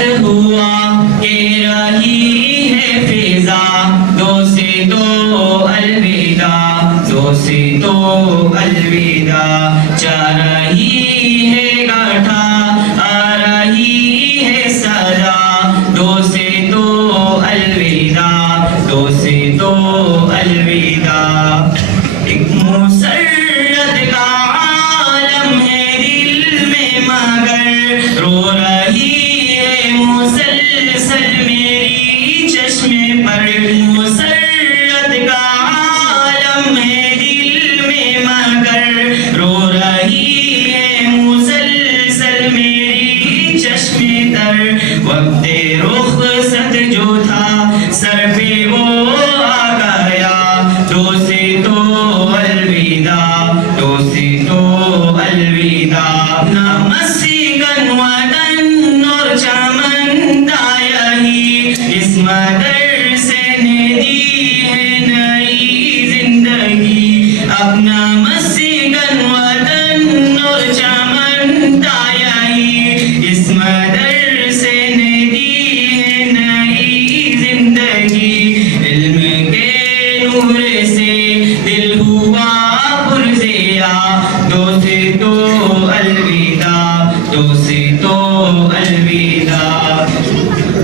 ست ہوا کہ رہی ہے فضا، دو سے دو الوداع، دو سے دو الوداع، جا رہی ہے گاٹھا آ رہی ہے سزا، دو سے دو الوداع، دو سے دو الوداع۔ ایک مسرت کا عالم ہے دل میں مگر، رو رہی ہے مسلسل میری چشمے پر، مسرت کا عالم ہے دل میں مگر، رو رہی ہے مسلسل میری چشمے تر، وقت رخصت جو تھا سر پہ وہ آ گیا، دو سے دو الوداع، دو سے دو الوداع۔ نہ مسکن وطن اور چمن تھا یہی، اس مدرسے نے دی ہے نئی زندگی، اپنا مسکن وطن اور چمن تھا یہی، اس مدرسے نے دی ہے نئی زندگی، علم کے نور سے دل ہوا پرزیا، دو سے دو الوداع، دو سے دو الوداع۔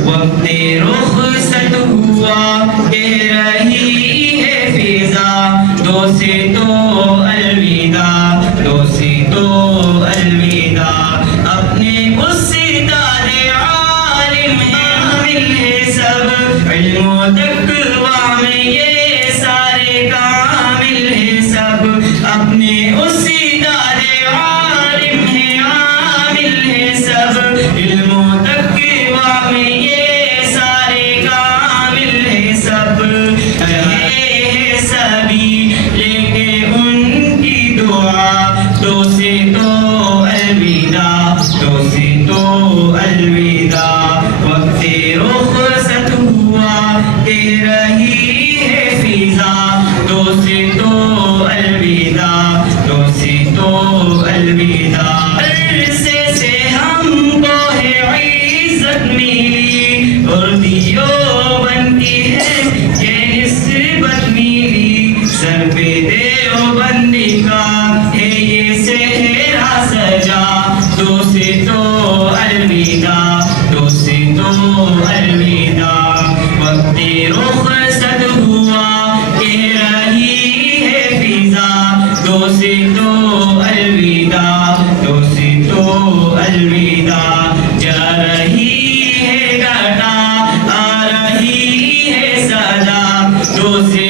وقت رخصت ہوا کہ رہی ہے فضا، دو سے دو الوداع، دو سے دو الوداع۔ اپنے استاد عالم ہیں حامل ہے سب، علم و تقویٰ میں یہ سارے کامل ہے سب، اپنے استاد عالم ہیں عامل ہے سب، علم و تقویٰ میں یہ سارے کامل ہے سب، ہے سبھی لے کے ان کی دعا، دو سے دو الوداع، دو سے دو الوداع۔ وقت رخصت ہوا کہ رہی ہے فضا، دو سے دو الوداع، دو سے دو الوداع۔ عرصے سے ہم کو ہے عزت ملی، اور دیوبند کی ہے یہ نسبت ملی، سر پہ دیوبندی کا ہے یہ صحرا سجا، دو سے دو الوداع، دو سے دو الوداع۔ وقت رخصت ہوا کہ رہی ہے فضا، دو سے دو الوداع، دو سے دو الوداع، جا رہی ہے گاٹھا آ رہی ہے سزا، دو سے